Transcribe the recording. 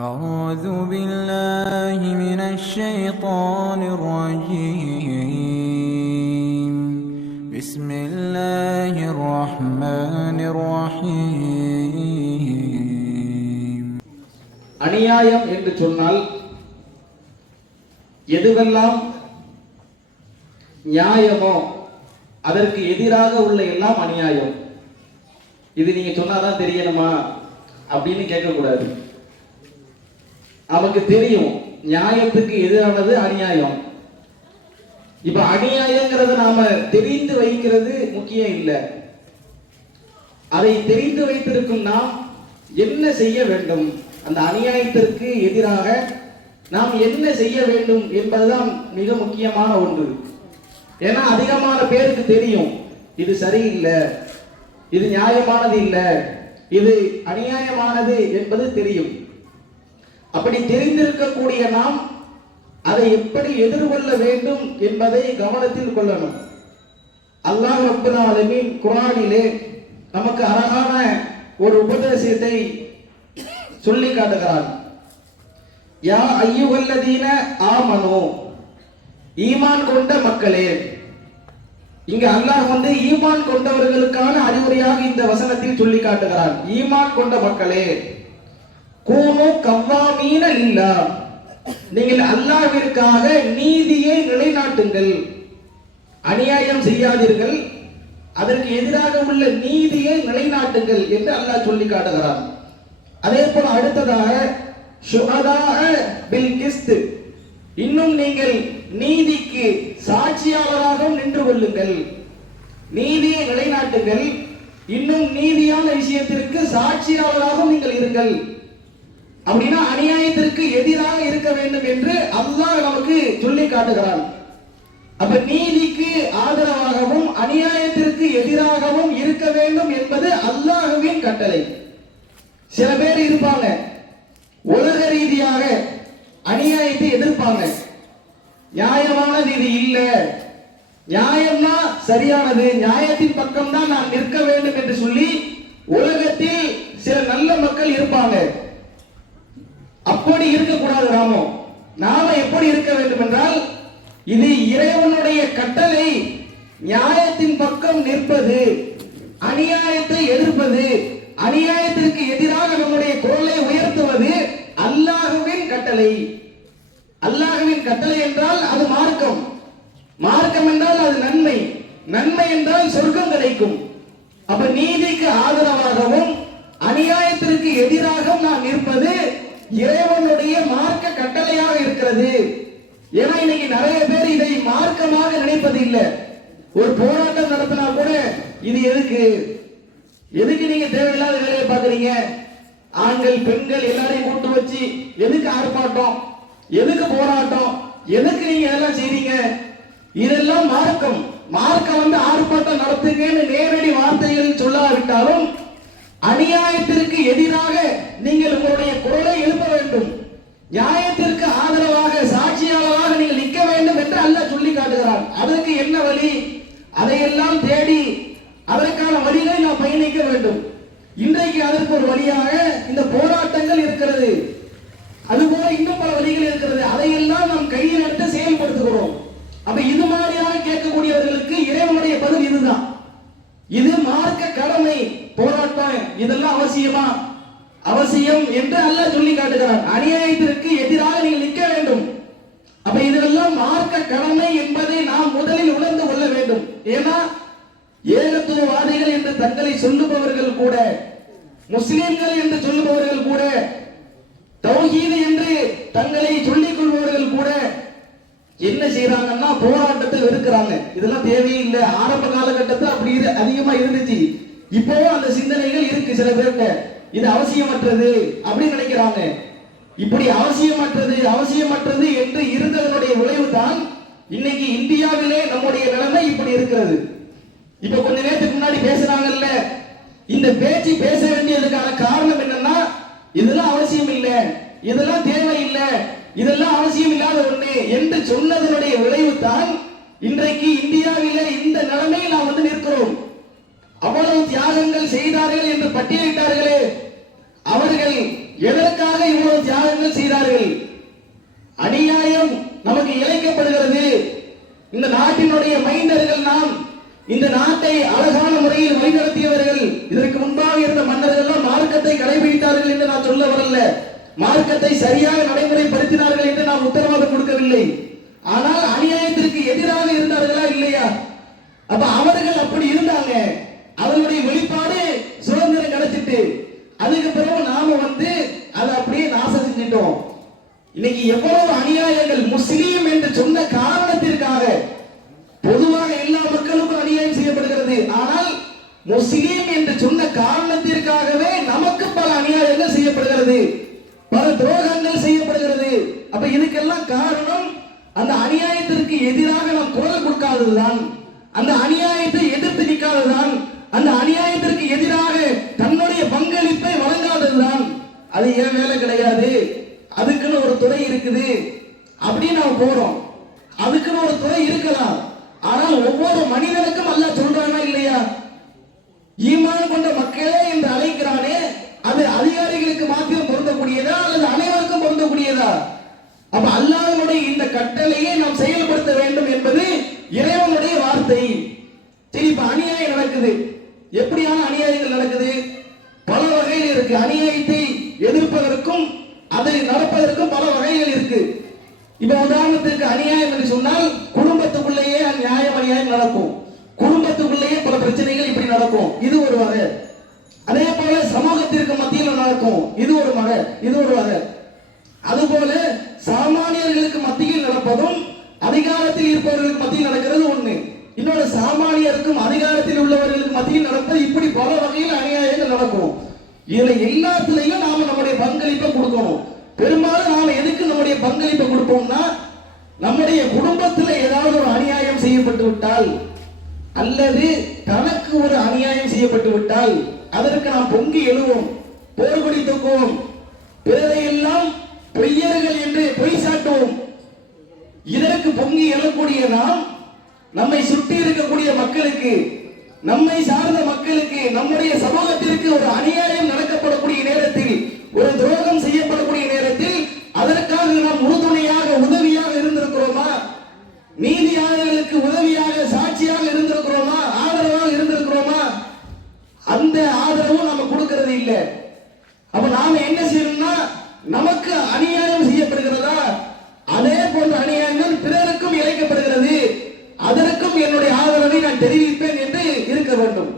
أعوذ بالله من الشيطان الرجيم بسم الله الرحمن الرحيم. அநியாயம் என்று சொன்னால் எதுவெல்லாம் நியாயமோ அதற்கு எதிராக உள்ள எல்லாம் அநியாயம். இது நீங்க சொன்னாதான் தெரியணுமா அப்படின்னு கேட்கக்கூடாது. நமக்கு தெரியும் நியாயத்துக்கு எதிரானது அநியாயம். இப்ப அநியாயங்கிறத நாம தெரிந்து வைக்கிறது முக்கியம் இல்லை. அதை தெரிந்து வைத்திருக்கும் நாம் என்ன செய்ய வேண்டும், அந்த அநியாயத்திற்கு எதிராக நாம் என்ன செய்ய வேண்டும் என்பதுதான் மிக முக்கியமான ஒன்று. ஏன்னா அதிகமான பேருக்கு தெரியும் இது சரியில்லை, இது நியாயமானது இல்லை, இது அநியாயமானது என்பது தெரியும். அப்படி தெரிந்திருக்கக்கூடிய நாம் அதை எப்படி எதிர்கொள்ள வேண்டும் என்பதை கவனத்தில் கொள்ளணும். அல்லாஹ் ரப்பல் ஆலமீன் குர்ஆனிலே நமக்கு அழகான ஒரு உபதேசத்தை சொல்லி காட்டுகிறான். யா அய்யுஹல்லதீன ஆமனு, ஈமான் கொண்ட மக்களே. இங்க அல்லாஹ் ஈமான் கொண்டவர்களுக்கான அறிவுரையாக இந்த வசனத்தில் சொல்லி காட்டுகிறான். ஈமான் கொண்ட மக்களே, கூனு கவ்வாமீன லில்லாஹ், நீங்கள் அல்லாஹ்விற்காக நீதியை நிலைநாட்டுங்கள், அநியாயம் செய்யாதீர்கள், அதற்கு எதிராக உள்ள நீதியை நிலைநாட்டுங்கள் என்று அல்லாஹ் சொல்லி காட்டுகிறான். அதே போல அடுத்ததாக ஷுஹதாஅ பில் கிஸ்த், இன்னும் நீங்கள் நீதிக்கு சாட்சியாளராகவும் நின்று கொள்ளுங்கள், நீதியை நிலைநாட்டுங்கள், இன்னும் நீதியான விஷயத்திற்கு சாட்சியாளராகவும் நீங்கள் இருங்கள். அப்படின்னா அநியாயத்திற்கு எதிராக இருக்க வேண்டும் என்று அல்லாஹ் நமக்கு சொல்லி காட்டுகிறான். அப்ப நீதிக்கு ஆதரவாகவும் அநியாயத்திற்கு எதிராகவும் இருக்க வேண்டும் என்பது அல்லாஹ்வின் கட்டளை. சில பேர் இருப்பாங்க உலக ரீதியாக அநியாயத்தை எதிர்ப்பாங்க. நியாயமானது இது இல்ல, நியாயம்னா சரியானது, நியாயத்தின் பக்கம் தான் நான் நிற்க வேண்டும் என்று சொல்லி உலகத்தில் சில நல்ல மக்கள் இருப்பாங்க. அப்படி இருக்கக்கூடாது. நாம எப்படி இருக்க வேண்டும் என்றால், இது இறைவனுடைய கட்டளை, நியாயத்தின் பக்கம் நிற்பது, அநியாயத்தை எதிர்ப்பது, அநியாயத்திற்கு எதிராக நம்முடைய குரலை உயர்த்துவது அல்லாஹ்வின் கட்டளை. அல்லாஹ்வின் கட்டளை என்றால் அது மார்க்கம், மார்க்கம் என்றால் அது நன்மை, நன்மை என்றால் சொர்க்கம் கிடைக்கும். அப்ப நீதிக்கு ஆதரவாகவும் அநியாயத்திற்கு எதிராகவும் நாம் நிற்பது இறைவனுடைய மார்க்க கட்டளையாக இருக்கிறது. ஏன்னா இன்னைக்கு நிறைய பேர் இதை மார்க்கமாக நினைப்பது இல்லை. ஒரு போராட்டம் நடத்தினா கூட இது எதுக்கு நீங்க தேவையில்லாத வேலையை பார்க்கறீங்க, ஆண்கள் பெண்கள் எல்லாரையும் கூட்டு வச்சு எதுக்கு ஆர்ப்பாட்டம், எதுக்கு போராட்டம், எதுக்கு நீங்க எல்லாம் செய்றீங்க, இதெல்லாம் மார்க்கம். மார்க்கம் ஆர்ப்பாட்டம் நடத்துங்கன்னு நேரடி வார்த்தைகள் சொல்லாவிட்டாலும் அநியாயத்திற்கு எதிராக நீங்கள் உங்களுடைய குரலை எழுப்ப வேண்டும், நியாயத்திற்கு ஆதரவாக சாட்சியாளராக நீங்கள் நிற்க வேண்டும் என்று அல்லாஹ் சொல்லி காட்டுகிறான். அதற்கு என்ன வழி, அதையெல்லாம் தேடி அதற்கான வழிகளை நாம் பயணிக்க வேண்டும். இன்றைக்கு அதற்கு ஒரு வழியாக இந்த போராட்டங்கள் இருக்கிறது, அதுபோல இன்னும் பல வழிகள் இருக்கிறது. அதையெல்லாம் நாம் கையில் எடுத்து செயல்படுத்துகிறோம். அப்ப இது மாதிரியாக கேட்கக்கூடியவர்களுக்கு இறைவனுடைய பதில் இதுதான். இது மார்க்க கடமை. போராட்டம் இதெல்லாம் அவசியமா? அவசியம் என்று அல்லாஹ் சொல்லி காட்டுகிறான். அநியாயத்திற்கு எதிராக நீங்கள் நிற்க வேண்டும். அப்ப இதெல்லாம் மார்க்க கடமை என்பதை நாம் முதலில் உணர்ந்து கொள்ள வேண்டும். ஏன்னா ஏகத்துவவாதிகள் என்று தங்களை சொல்லுபவர்கள் கூட, முஸ்லிம்கள் என்று சொல்லுபவர்கள் கூட, தௌஹீத் என்று தங்களை சொல்லிக் கொள்பவர்கள் கூட என்ன செய்யறாங்கன்னா போராட்டத்தை வெறுக்கிறாங்க. இதெல்லாம் தேவையில்லை. ஆரம்ப காலகட்டத்தில் அப்படி அதிகமா இருந்துச்சு. இப்பவும் அந்த சிந்தனைகள் இருக்கு சில பேர்கிட்ட. இது அவசியமற்றது அப்படின்னு நினைக்கிறாங்க. இப்படி அவசியமற்றது என்று இருந்ததனுடைய விளைவு தான் இன்னைக்கு இந்தியாவிலே நம்முடைய நிலைமை இப்படி இருக்கிறது. இப்ப கொஞ்ச நேரத்துக்கு முன்னாடி பேசுறாங்கல்ல, இந்த பேச்சு பேச வேண்டியதுக்கான காரணம் என்னன்னா, இதெல்லாம் அவசியம் இல்லை, இதெல்லாம் தேவையில்லை, இதெல்லாம் அவசியம் இல்லாத ஒண்ணு என்று சொன்னதனுடைய விளைவு தான் இன்றைக்கு இந்தியாவிலே இந்த நிலைமையில் நாம் நிற்கிறோம். அவ்வளவு தியாகங்கள் செய்தார்கள் என்று பட்டியலிட்டார்களே, அவர்கள் எதற்காக இவ்வளவு தியாகம் செய்தார்கள். அநியாயம் நமக்கு இழைக்கப்படுகிறது. இந்த நாட்டினுடைய மைந்தர்கள் நாம், இந்த நாட்டை அழகான முறையில் வழிநடத்தியவர்கள். இதற்கு முன்பாக இருந்த மன்னர்கள் எல்லாம் மார்க்கத்தை கடைபிடித்தார்கள் என்று நான் சொல்ல வரல. மார்க்கத்தை சரியாக நடைமுறைப்படுத்தினார்கள் என்று நாம் உத்தரவாதம் கொடுக்கவில்லை. ஆனால் அநியாயத்திற்கு எதிராக இருந்தார்களா இல்லையா? அப்ப அவர்கள் அப்படி இருந்தாங்க. அவர்களுடைய வெளிப்பாடு சுதந்திரம் கிடைச்சிட்டு அதுக்கு பிறகு நாம அதை அப்படியே நாசம் செஞ்சிட்டோம். இன்னைக்கு எவ்வளவு அநியாயங்கள் முஸ்லீம் என்று சொன்ன காரணத்திற்காக, பொதுவாக எல்லா மக்களுக்கும் அநியாயம் செய்யப்படுகிறது. ஆனால் முஸ்லீம் என்று சொன்ன காரணத்திற்காகவே நமக்கு பல அநியாயங்கள் செய்யப்படுகிறது, பல துரோகங்கள் செய்யப்படுகிறது. அப்ப இதுக்கெல்லாம் காரணம் அந்த அநியாயத்திற்கு எதிராக நாம் குரல் கொடுக்காததுதான், அந்த அநியாயத்தை எதிர்த்து நிற்காததுதான், அந்த அநியாயத்திற்கு எதிராக தன்னுடைய பங்களிப்பை வழங்காததுதான். அது ஏன் வேலை கிடையாது, அதுக்குன்னு ஒரு துறை இருக்குது அப்படின்னு நாம் போறோம். அதுக்குன்னு ஒரு துறை இருக்கலாம். ஆனால் ஒவ்வொரு மனிதனுக்கும் அல்லாஹ் சொல்றானா இல்லையா? ஈமான் கொண்ட மக்களே என்று அழைக்கிறானே, அது அதிகாரிகளுக்கு மாத்திரம் பொருந்தக்கூடியதா அல்லது அனைவருக்கும் பொருந்தக்கூடியதா? அப்ப அல்லாஹ்வுடைய இந்த கட்டளையை நாம் செயல்படுத்த வேண்டும் என்பது இறைவனுடைய வார்த்தை. சரி, இப்ப அநியாயம் நடக்குது. எப்படியான அநியாயங்கள் நடக்குது? பல வகையில் இருக்கு. அநியாயத்தை எதிர்ப்பதற்கும் அதை நடப்பதற்கும் பல வகைகள் இருக்கு. இப்ப உதாரணத்துக்கு அநியாயம் என்று சொன்னால் குடும்பத்துக்குள்ளேயே அநியாயம் நடக்கும். குடும்பத்துக்குள்ளேயே பல பிரச்சனைகள் இப்படி நடக்கும், இது ஒரு வகை. அதே போல சமூகத்திற்கு மத்தியில் நடக்கும், இது ஒரு வகை. அதுபோல சாமானியர்களுக்கு மத்தியில் நடப்பதும் அதிகாரத்தில் இருப்பவர்களுக்கு மத்தியில் நடக்கிறது ஒண்ணு. இன்னொரு சாமானியருக்கும் அதிகாரத்தில் உள்ளவர்களுக்கு மத்தியில் நடப்பது, இப்படி பல வகையில் அநியாயங்கள் நடக்கும். இதுல எல்லாத்திலையும் நாம நம்முடைய பங்களிப்பை கொடுக்கணும். பெரும்பாலும் நாம எதுக்கு நம்முடைய பங்களிப்பை கொடுப்போம்னா, நம்முடைய குடும்பத்தில் ஏதாவது ஒரு அநியாயம் செய்யப்பட்டு விட்டால் அல்லது தனக்கு ஒரு அநியாயம் செய்யப்பட்டு விட்டால் அதற்கு நாம் பொங்கி எழுவோம், போர்கொடி தூக்குவோம், பிறரையெல்லாம் பொய்யர்கள் என்று பொய் சாட்டுவோம். இதற்கு பொங்கி எழக்கூடிய நாம் நம்மை சுற்றி இருக்கக்கூடிய மக்களுக்கு, நம்மை சார்ந்த மக்களுக்கு, நம்முடைய சமூகத்திற்கு ஒரு அநியாயம் நடக்கப்படக்கூடிய நேரத்தில், ஒரு துரோகம் செய்யப்படக்கூடிய நேரத்தில் அதற்காக நாம் உறுதுணையாக உதவியாக இருந்திருக்கிறோமா? நீதியாளர்களுக்கு உதவியாக சாட்சியாக இருந்திருக்கிறோமா? ஆதரவாக இருந்திருக்கிறோமா? அந்த ஆதரவும் நம்ம கொடுக்கிறது இல்லை. அப்ப நாம என்ன செய்யணும்னா, நமக்கு அநியாயம் செய்யப்படுகிறதா அதே போன்ற அநியாயங்கள் பிறருக்கும் இழைக்கப்படுகிறது, அதற்கும் என்னுடைய ஆதரவை நான் தெரிவிப்பேன் என்று இருக்க வேண்டும்.